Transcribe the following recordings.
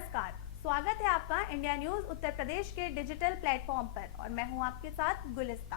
नमस्कार, स्वागत है आपका इंडिया न्यूज उत्तर प्रदेश के डिजिटल प्लेटफॉर्म पर और मैं हूं आपके साथ गुलिस्ता।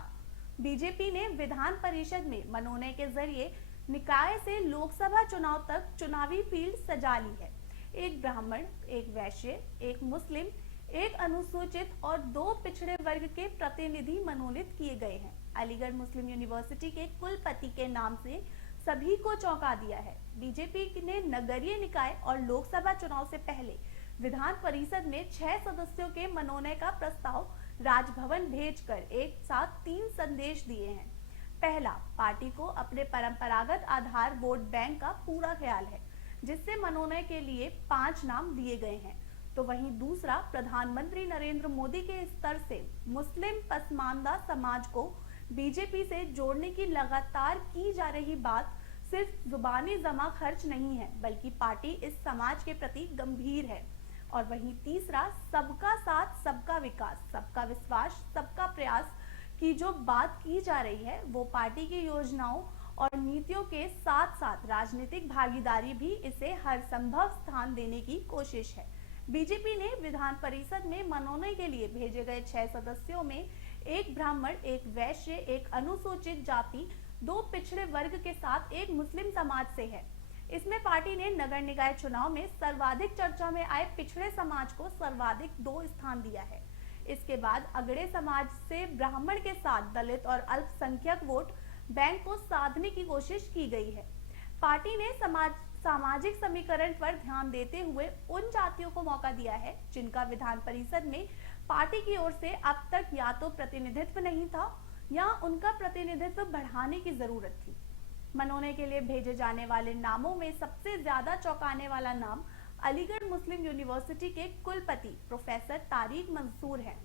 बीजेपी ने विधान परिषद में मनोनयन के जरिए निकाय से लोकसभा चुनाव तक चुनावी फील्ड सजा ली है। एक ब्राह्मण, एक वैश्य, एक मुस्लिम, एक अनुसूचित और 2 पिछड़े वर्ग के प्रतिनिधि मनोनीत किए गए हैं। अलीगढ़ मुस्लिम यूनिवर्सिटी के कुलपति के नाम से सभी को चौंका दिया है। बीजेपी ने नगरीय निकाय और लोकसभा चुनाव से पहले विधान परिषद में 6 सदस्यों के मनोनयन का प्रस्ताव राजभवन भेजकर एक साथ 3 संदेश दिए हैं। पहला, पार्टी को अपने परंपरागत आधार वोट बैंक का पूरा ख्याल है, जिससे मनोनयन के लिए 5 नाम दिए गए हैं। तो वहीं दूसरा, प्रधानमंत्री नरेंद्र मोदी के स्तर से मुस्लिम पसमानदा समाज को बीजेपी से जोड़ने की लगातार की जा रही बात सिर्फ जुबानी जमा खर्च नहीं है, बल्कि पार्टी इस समाज के प्रति गंभीर है। और वहीं तीसरा, सबका साथ सबका विकास, सबका विश्वास, सबका प्रयास की जो बात की जा रही है, वो पार्टी की योजनाओं और नीतियों के साथ साथ राजनीतिक भागीदारी भी इसे हर संभव स्थान देने की कोशिश है। बीजेपी ने विधान परिषद में मनोनयन के लिए भेजे गए 6 सदस्यों में एक ब्राह्मण, एक वैश्य, एक अनुसूचित जाति, 2 पिछड़े वर्ग के साथ एक मुस्लिम समाज से है। इसमें पार्टी ने नगर निकाय चुनाव में सर्वाधिक चर्चा में आए पिछड़े समाज को सर्वाधिक 2 स्थान दिया है। इसके बाद अगड़े समाज से ब्राह्मण के साथ दलित और अल्पसंख्यक वोट बैंक को साधने की कोशिश की गई है। पार्टी ने सामाजिक समीकरण पर ध्यान देते हुए उन जातियों को मौका दिया है जिनका विधान परिषद में पार्टी की ओर से अब तक या तो प्रतिनिधित्व नहीं था या उनका प्रतिनिधित्व बढ़ाने की जरूरत थी। मनोनयन के लिए भेजे जाने वाले नामों में सबसे ज्यादा चौंकाने वाला नाम अलीगढ़ मुस्लिम यूनिवर्सिटी के कुलपति प्रोफेसर तारिक मंसूर है।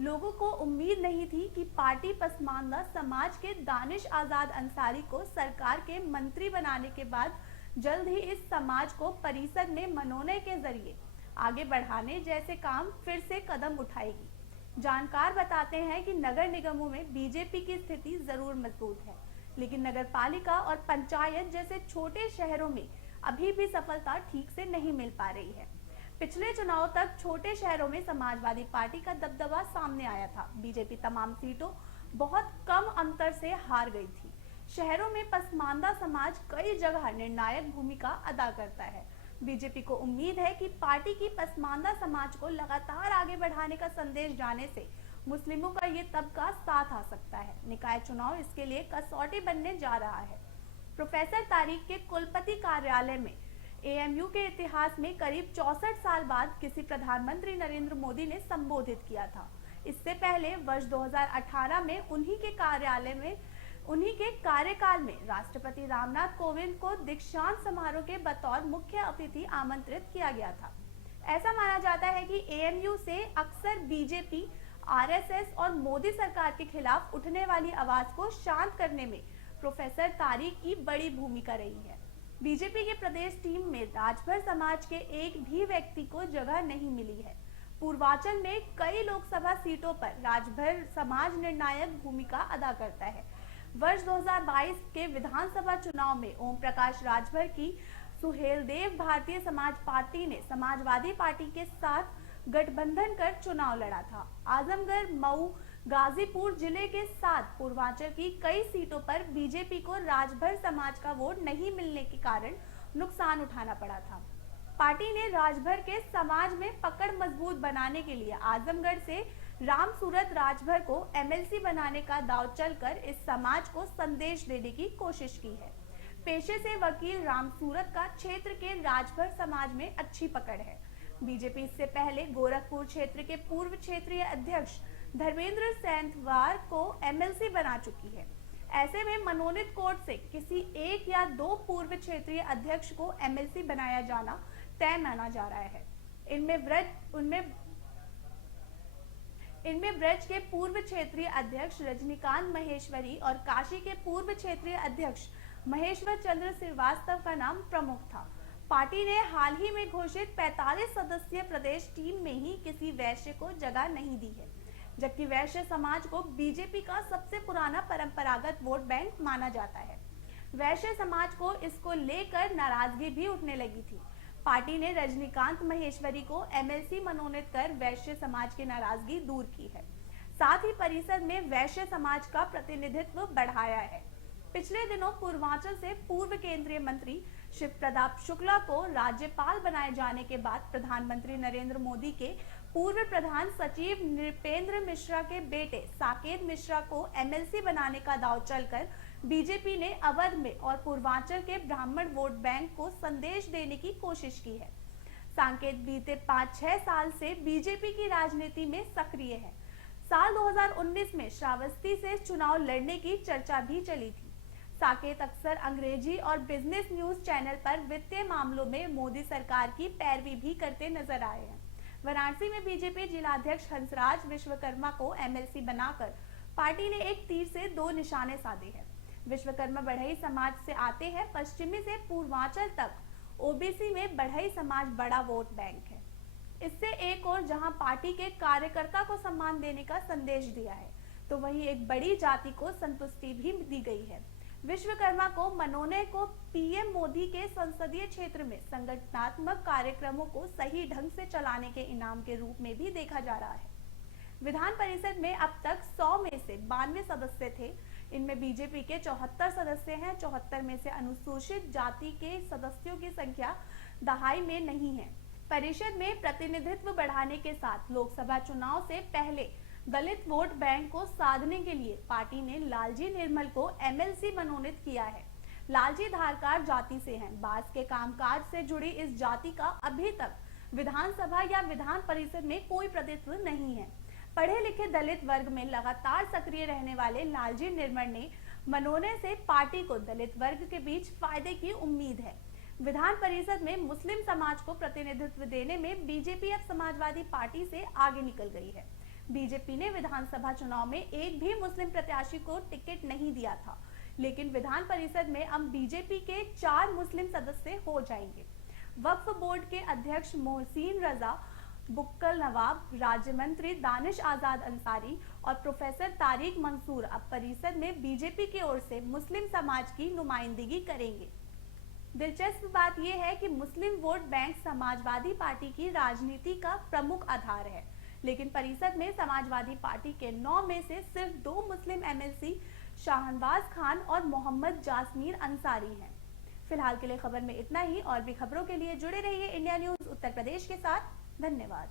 लोगों को उम्मीद नहीं थी कि पार्टी पसमानदा समाज के दानिश आजाद अंसारी को सरकार के मंत्री बनाने के बाद जल्द ही इस समाज को परिषद में मनोनयन के जरिए आगे बढ़ाने जैसे काम फिर से कदम उठाएगी। जानकार बताते हैं कि नगर निगमों में बीजेपी की स्थिति जरूर मजबूत है, लेकिन नगर पालिका और पंचायत जैसे छोटे शहरों में अभी भी सफलता ठीक से नहीं मिल पा रही है। पिछले चुनाव तक छोटे शहरों में समाजवादी पार्टी का दबदबा सामने आया था। बीजेपी तमाम सीटों बहुत कम अंतर से हार गई थी। शहरों में पसमानदा समाज कई जगह निर्णायक भूमिका अदा करता है। बीजेपी को उम्मीद है कि पार्टी की पसमानदा समाज को लगातार आगे बढ़ाने का संदेश जाने से मुस्लिमों का ये तबका साथ आ सकता है। निकाय चुनाव इसके लिए कसौटी बनने जा रहा है। प्रोफेसर तारिक के कुलपति कार्यालय में एएमयू के इतिहास में करीब 64 साल बाद किसी प्रधानमंत्री नरेंद्र मोदी ने संबोधित किया था। इससे पहले वर्ष 2018 में उन्हीं के कार्यकाल में राष्ट्रपति रामनाथ कोविंद को दीक्षांत समारोह के बतौर मुख्य अतिथि आमंत्रित किया गया था। ऐसा माना जाता है कि एएमयू से अक्सर बीजेपी, आरएसएस और मोदी सरकार के खिलाफ उठने वाली आवाज को शांत करने में प्रोफेसर तारिक की बड़ी भूमिका रही है। बीजेपी के प्रदेश टीम में राजभर समाज के एक भी व्यक्ति को जगह नहीं मिली है। पूर्वांचल में कई लोकसभा सीटों पर राजभर समाज निर्णायक भूमिका अदा करता है। वर्ष 2022 के विधानसभा चुनाव में ओम प्रकाश राजभर की सुहेलदेव भारतीय समाज पार्टी ने समाजवादी पार्टी के साथ गठबंधन कर चुनाव लड़ा था। आजमगढ़, मऊ, गाजीपुर जिले के साथ पूर्वांचल की कई सीटों पर बीजेपी को राजभर समाज का वोट नहीं मिलने के कारण नुकसान उठाना पड़ा था। पार्टी ने राजभर के समाज में पकड़ मजबूत बनाने के लिए आजमगढ़ से राम सूरत राजभर को एमएलसी बनाने का दांव चलकर इस समाज को संदेश देने की कोशिश की है। पेशे से वकील राम सूरत का क्षेत्र के राजभर समाज में अच्छी पकड़ है। बीजेपी इससे पहले गोरखपुर क्षेत्र के पूर्व क्षेत्रीय अध्यक्ष धर्मेंद्र सेंथवार को एमएलसी बना चुकी है। ऐसे में मनोनीत कोर्ट से किसी एक या 2 पूर्व क्षेत्रीय अध्यक्ष को एमएलसी बनाया जाना तय माना जा रहा है। इनमें ब्रज के पूर्व क्षेत्रीय अध्यक्ष रजनीकांत महेश्वरी और काशी के पूर्व क्षेत्रीय अध्यक्ष महेश्वर चंद्र श्रीवास्तव का नाम प्रमुख था। पार्टी ने हाल ही में घोषित 45 सदस्यीय प्रदेश टीम में ही किसी वैश्य को जगह नहीं दी है, जबकि वैश्य समाज को बीजेपी का सबसे पुराना परंपरागत वोट बैंक माना जाता है। वैश्य समाज को इसको लेकर नाराजगी भी उठने लगी थी। पार्टी ने रजनीकांत महेश्वरी को एमएलसी मनोनीत कर वैश्य समाज की नाराजगी दूर की है। साथ ही परिषद में वैश्य समाज का प्रतिनिधित्व बढ़ाया है। पिछले दिनों पूर्वांचल से पूर्व केंद्रीय मंत्री शिव प्रताप शुक्ला को राज्यपाल बनाए जाने के बाद प्रधानमंत्री नरेंद्र मोदी के पूर्व प्रधान सचिव नृपेंद्र मिश्रा के बेटे साकेत मिश्रा को एमएलसी बनाने का दांव चलकर बीजेपी ने अवध में और पूर्वांचल के ब्राह्मण वोट बैंक को संदेश देने की कोशिश की है। साकेत बीते 5-6 साल से बीजेपी की राजनीति में सक्रिय है। साल 2019 में श्रावस्ती से चुनाव लड़ने की चर्चा भी चली थी। साकेत अक्सर अंग्रेजी और बिजनेस न्यूज चैनल पर वित्तीय मामलों में मोदी सरकार की पैरवी भी करते नजर आए हैं। वाराणसी में बीजेपी जिलाध्यक्ष हंसराज विश्वकर्मा को एमएलसी बनाकर पार्टी ने एक तीर से दो निशाने साधे हैं। विश्वकर्मा बढ़ई समाज से आते हैं। पश्चिमी से पूर्वांचल तक ओबीसी में बढ़ई समाज बड़ा वोट बैंक है। इससे एक और जहां पार्टी के कार्यकर्ता को सम्मान देने का संदेश दिया है, तो वहीं एक बड़ी जाति को संतुष्टि भी दी गई है। विश्वकर्मा को मनोने को पीएम मोदी के संसदीय क्षेत्र में संगठनात्मक कार्यक्रमों को सही ढंग से चलाने के इनाम के रूप में भी देखा जा रहा है। विधान परिषद में अब तक 100 में से 92 सदस्य थे। इनमें बीजेपी के 74 सदस्य हैं। 74 में से अनुसूचित जाति के सदस्यों की संख्या दहाई में नहीं है। परिषद में प्रतिनिधित्व बढ़ाने के साथ लोकसभा चुनाव से पहले दलित वोट बैंक को साधने के लिए पार्टी ने लालजी निर्मल को एमएलसी मनोनीत किया है। लालजी धारकार जाति से हैं। बांस के कामकाज से जुड़ी इस जाति का अभी तक विधानसभा या विधान परिषद में कोई प्रतिनिधित्व नहीं है। पढ़े लिखे दलित वर्ग में लगातार सक्रिय रहने वाले लालजी निर्मल ने मनोने से पार्टी को दलित वर्ग के बीच फायदे की उम्मीद है। विधान परिषद में मुस्लिम समाज को प्रतिनिधित्व देने में बीजेपी अब समाजवादी पार्टी से आगे निकल गई है। बीजेपी ने विधानसभा चुनाव में एक भी मुस्लिम प्रत्याशी को टिकट नहीं दिया था, लेकिन विधान परिषद में अब बीजेपी के 4 मुस्लिम सदस्य हो जाएंगे। वक्फ बोर्ड के अध्यक्ष मोहसिन रजा, बुक्कल नवाब, राज्य मंत्री दानिश आजाद अंसारी और प्रोफेसर तारिक मंसूर अब परिषद में बीजेपी की ओर से मुस्लिम समाज की नुमाइंदगी करेंगे। दिलचस्प बात यह है कि मुस्लिम वोट बैंक समाजवादी पार्टी की राजनीति का प्रमुख आधार है, लेकिन परिषद में समाजवादी पार्टी के 9 में से सिर्फ 2 मुस्लिम एमएलसी शाहनवाज खान और मोहम्मद जासमीर अंसारी हैं। फिलहाल के लिए खबर में इतना ही। और भी खबरों के लिए जुड़े रहिए इंडिया न्यूज उत्तर प्रदेश के साथ। धन्यवाद।